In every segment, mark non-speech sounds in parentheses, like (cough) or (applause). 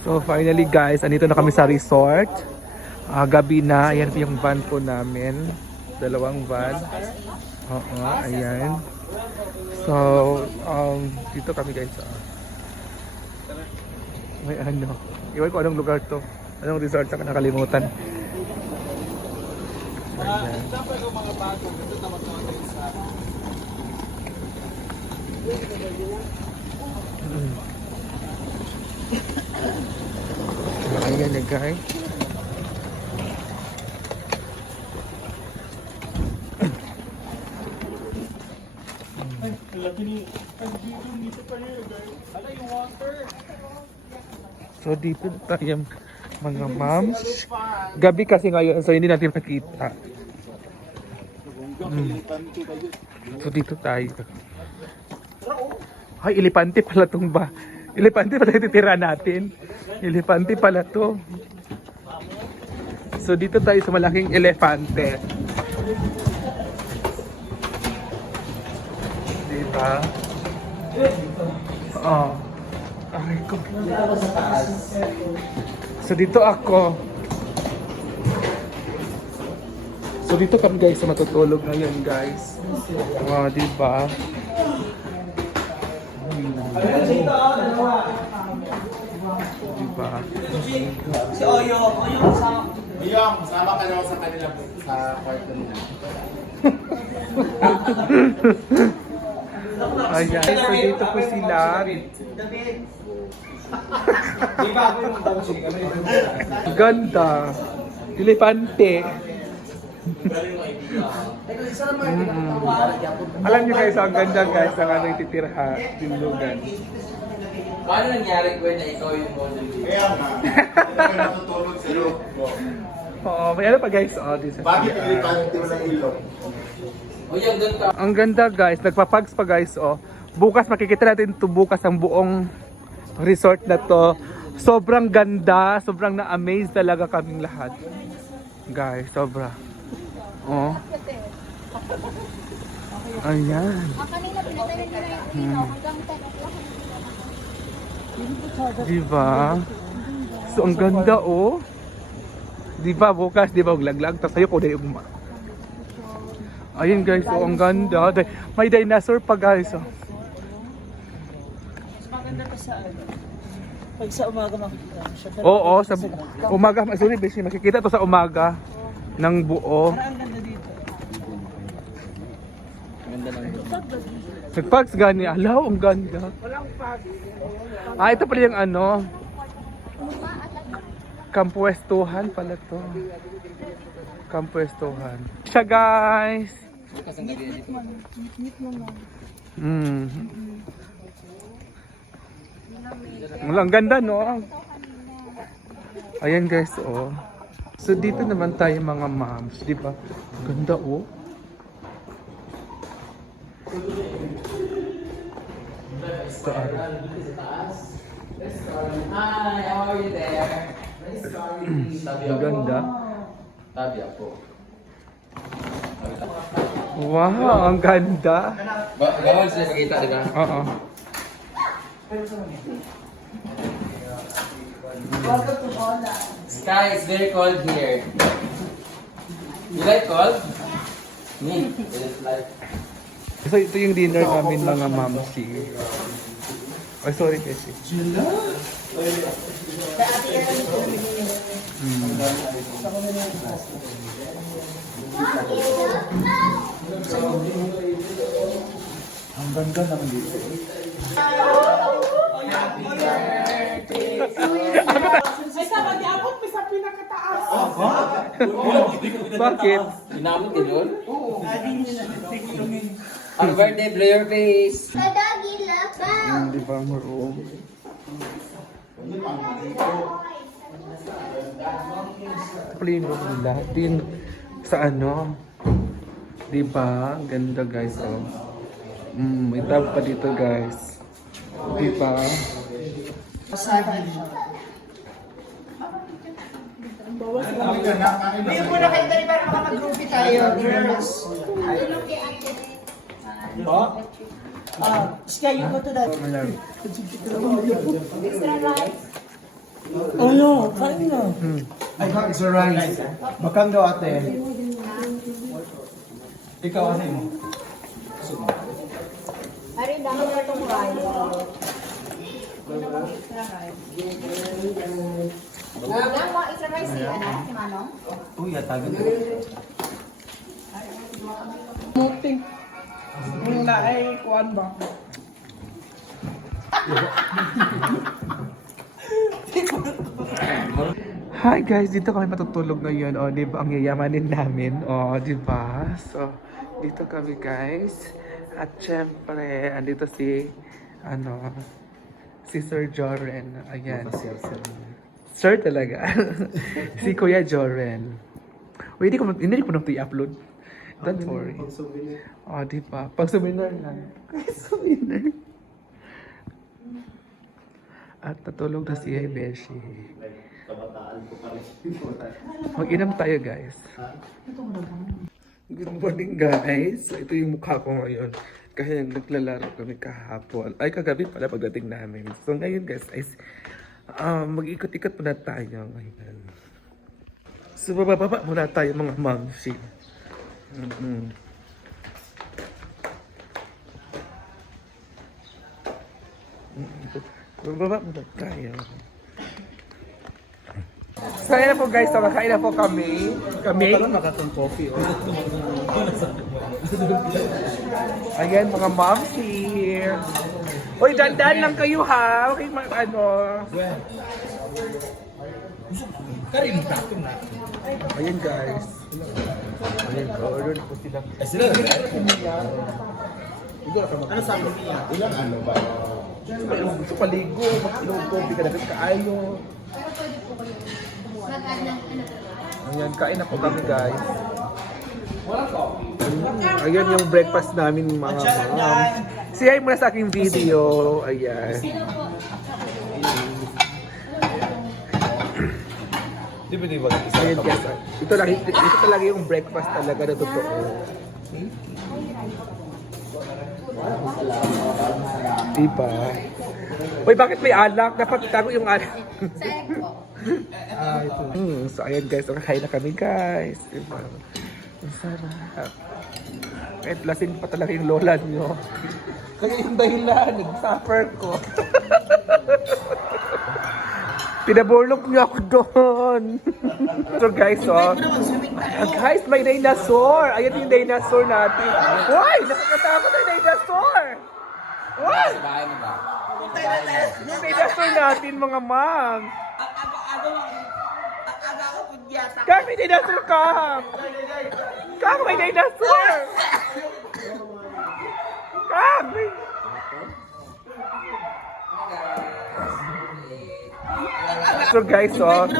So finally guys, andito na kami sa resort. Ah, gabi na, ayan po yung van po namin. Dalawang van. Oo, ayan. So, um, dito kami guys. ah. May ano. Iwan ko anong lugar to. Anong resort sa nakalimutan. Ayan. Mm. Na guys. So dito tayo mga moms. Gabi kasi ngayon so hindi natin makita. Mm. So dito tayo. Ay, elepante pala tong ba. Elepante pala yung titira natin. Elepante pala to. So dito tayo sa malaking elefante. Diba? Oh. Aray ko. So dito ako. So dito kami guys sa matutulog ngayon guys. Oh, diba? Diba? Yung, sama ka daw sa kanila sa kwarto nila. Ayan, so dito po sila. Ganda. Elepante. Mm-mm. Alam niyo guys, ang ganda guys ang aming titirha, tinlugan. Paano nangyari Gwen na ikaw yung model dito? Kaya nga, natutulog sa loob ko. Oo, may ano pa guys, oh, this is Bakit CR. ilipante mo ng ilong? Ang ganda guys, nagpapags pa guys, oh. Bukas makikita natin ito bukas ang buong resort na to. Sobrang ganda, sobrang na-amaze talaga kaming lahat. Guys, sobra. Oh. Ayan. Ang kanina pinatayin nila yung ilaw hanggang 10 o'clock. Diba? So, ang ganda, oh. Diba, bukas, diba, maglaglag. Tapos sa'yo ko, dahil umma. Ayun, guys, oh, ang ganda. May dinosaur pa, guys, oh. Maganda pa sa ano. Pag sa umaga makikita mo siya. Oo, sa umaga, sorry, Beshi, makikita to sa umaga ng buo. Parang ang ganda dito. Ganda lang yun. Nagpags gani, alaw, ang ganda. Ah, ito pala yung ano, kampuestuhan pala to. Kampuestuhan. Siya, guys. Dito. Mm. Ang ganda, no? Ayan, guys, oh. So, dito naman tayo mga moms, di ba? Ganda, oh. Saan? Hi, how are you there? Tabi Ang ako. ganda. Tabi ako. Wow, ang ganda. Ba bawal sila pakita, di ba? Oo. Sky, it's very cold here. You like cold? Me. It is like... So, ito yung dinner namin mga mamsi. Ay, sorry kasi. Ay, sama di abot, may sa pinakataas. Bakit? Ginamit ka yun? Oo. Happy birthday, blow your face! Sa doggy laba. Hmm, di ba, maroon? Plain room nila. Din sa ano. Di ba? Ang Ganda guys, oh. Mm, may tab pa dito guys. Di ba? Ngayon muna kayo dali para makapag-groupie tayo. Girls. Ah, Sky, you go to that. Extra rice. Ano? Kain na. Ay, kang Sir Rice. Bakang daw ate. Ikaw ano mo? Ari, dami na itong rice. Ang mga extra rice si ano, si Manong? Uy, atagan ko. Muting. Yung na ay kuan ba? Hi guys, dito kami matutulog ngayon. O, di ba? Ang yayamanin namin. O, di ba? So, dito kami guys. At syempre, andito si, ano, si Sir Joren. Ayan. Sir talaga. (laughs) si Kuya Joren. Uy, hindi ko, hindi ko na ito i-upload. Don't worry. O, di ba? Pag souvenir lang. souvenir. At natulog na si Beshi. Mag-inam tayo guys. Good morning guys. So, ito yung mukha ko ngayon. Kasi naglalaro kami kahapon. Ay, kagabi pala pagdating namin. So ngayon guys, is, um, mag-ikot-ikot muna tayo ngayon. So bababa muna tayo mga mamsi. Mm-hmm. Bababa muna tayo. So ayan na po guys, so kakain na po kami. Kami. Nakakang coffee. Oh. Ayan, mga moms here. Uy, dandan lang kayo ha. Okay, ma- ano. Mo na. Ayan guys. Ayan, order na po sila. Eh sila Ano sabi niya? Ilang ano ba? Ayun, gusto paligo, mag-ilong ko, ka na kaayo. Mag-add ng ano. Ayan, kain na po kami guys. Ayan yung breakfast namin mga mom. Say hi muna sa aking video. Ayan. Di ba di ba? Ayan guys. Ito, lang, ito, ito talaga yung breakfast talaga na totoo. Diba? Uy, bakit may alak? Dapat itago yung alak. Ah, ito. Hmm, so ayan guys, nakakain na kami guys. Diba? Ang sarap. Kahit lasing pa talaga yung lola nyo. Kaya yung dahilan, nag-suffer ko. (laughs) Pinaburlok niyo ako doon. (laughs) so guys, oh. Ah, guys, may dinosaur. Ayan yung dinosaur natin. Uy, nakakatakot ang dinosaur. Uy, yung dinosaur natin, mga mang. Kang may dinosaur kang. Kang may dinosaur. Kang may... So guys, oh.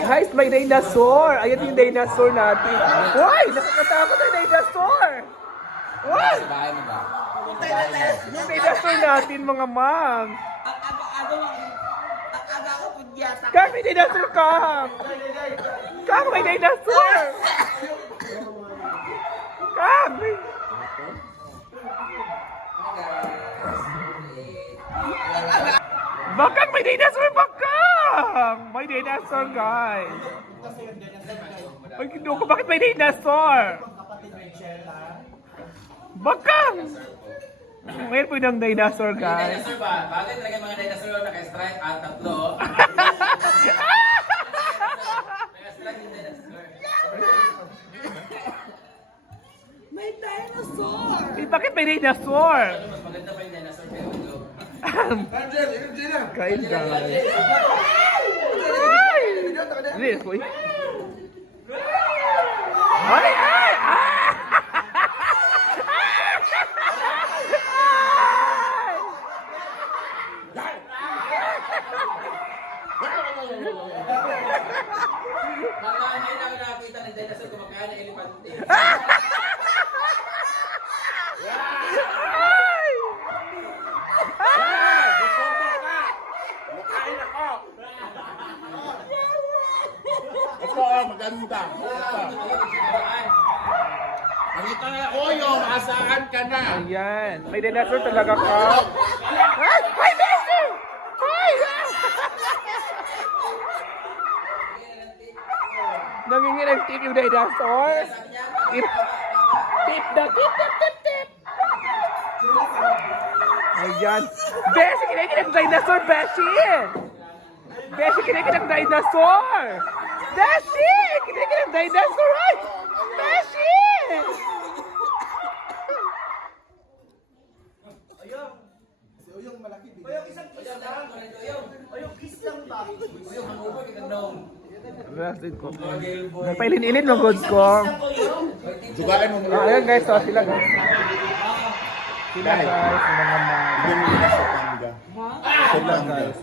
Guys, may dinosaur. Ayan yung dinosaur natin. Uy, nakakatakot ang dinosaur. Ba? yung dinosaur natin, mga mang. Kang may dinosaur kang. Kang may dinosaur. Kang may... Bakang may dinosaur bakang! May dinosaur guys. Ay, kinuha ko bakit may dinosaur? Bakang! Ngayon po yung dinosaur guys. Dinosaur ba? Bakit talaga mga dinosaur naka-strike at tatlo? Naka-strike yung dinosaur. May dinosaur! Eh, bakit may dinosaur? Mas maganda pa yung dinosaur pero ito. (laughs) Kain guys. Hindi, uy. Ay, ay, ay! Mga hindi na nakakita ng dinosaur kumakain ng elepante. (laughs) Ay! Makain ako! Ito oh, maganda. Nakita na, Oyo, asaan ka na? Ayan. May dinosaur talaga ka. Ay! Ay, Bessie! Ay! Nanginginig tip yung dinosaur. Tip, tip na, tip, tip, tip, tip. Ayan. Beshi, kinikinig ng dinosaur, Beshi! Beshi, kinikinig ng dinosaur! Beshi! Kinikinig ng dinosaur! Ay! Beshi! Rasin ko. Nagpailin-ilin mo, goods ko. Dugaan mo Ah, ayan guys, so sila guys. Sila guys, yung mga man. Yung muna sa panga. Sila guys.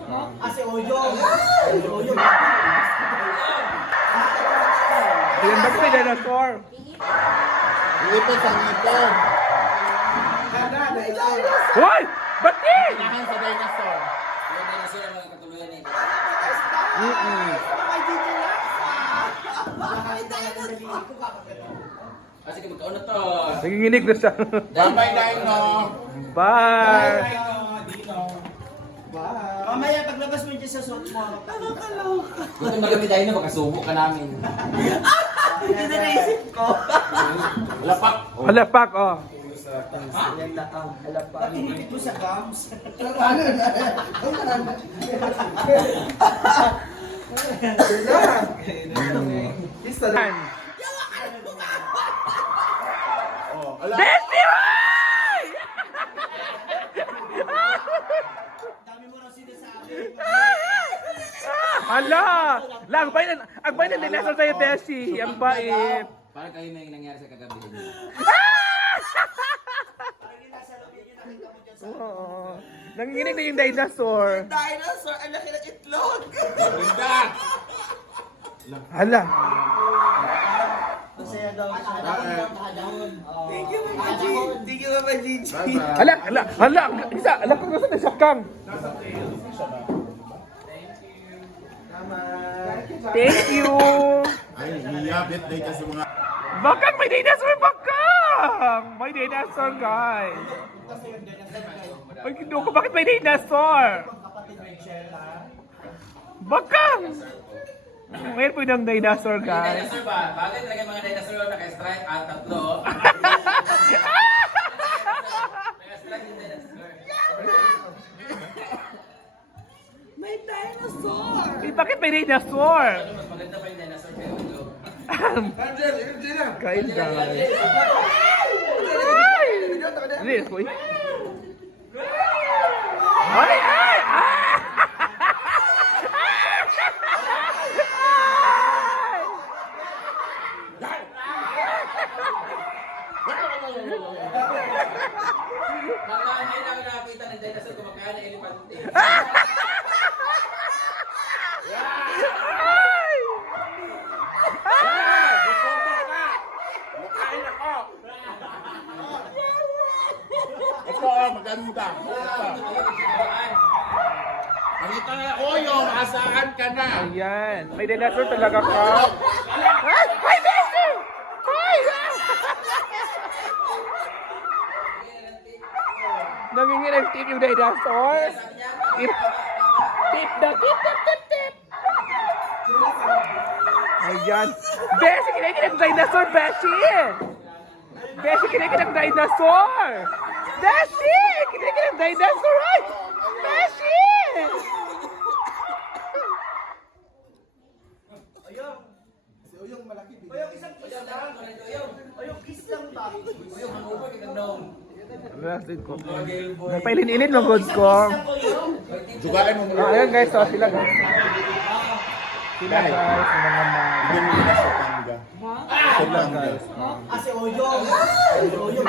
Ayan, bakit may dinosaur? Ipon sa ipon. Hoy! Ba't di? Kinahan sa dinosaur. Yung dinosaur ang mga katuluyan eh. Kasi kung magkauna to. Nanginginig na siya. Bye-bye, (laughs) Dino. Bye! Mamaya paglabas mo dyan sa suot mo. Kung marami tayo na, makasubo ka namin. Hindi na naisip ko. Lapak. Halapak, oh. Yan na ang halapa. Tinipid mo sa gums. Yan. Oh, ala. Bessie, hoy! Dami mo raw sinasabi. Hala! Lang, bay na, ang bay na dinosaur sa'yo, Beshi. Ang bait. Parang kayo may nangyari sa kagabi. Oo. Nanginginig na yung dinosaur. Dinosaur, ang laki ng itlog. Ganda. Hala. Masaya daw. Thank you, Mama G. Thank you, Mama Gigi. Bye-bye. Hala, hala, hala. Isa, hala kung gusto na siya kang. Thank you. Ay, niyabit dahil kasi mga... Bakang may dinosaur, bakang! May dinosaur, guys. Ay, ko, bakit may dinosaur? Bakang! Mayroon po ng dinosaur, guys. Dinosaur ba? Bagay talaga mga dinosaur na naka-strike at tatlo. (laughs) Naka-strike yung dinosaur. May dinosaur. Eh, bakit may dinosaur? Maganda pa yung dinosaur pero ito. Kain, guys. Ano yun, boy? Ay, ay, ay! Mga hindi na ako nakakita ng dinosaur kumakain ng elepante. (laughs) Makain ako. Ito, oh, maganda. Pakita na, Oyo, maasahan ka na. Ayan, may dinosaur talaga ka. Ay, ay, Bessie! Ay! Nanginginig tip yung dinosaur. Tip, tip na, tip, tip, tip, tip. Ayan. Bessie, kinikinig ng dinosaur, Bessie! Bessie, kinikinig ng dinosaur! Bessie! Kinikinig ng dinosaur! Ay! Rasin ko. Nagpailin-ilin mo, goods ko. Dugaan mo muna. Ah, ayan guys, so sila guys. Sila guys, mga man. Yung sa panga. Sila guys. Kasi oyo. Oyo.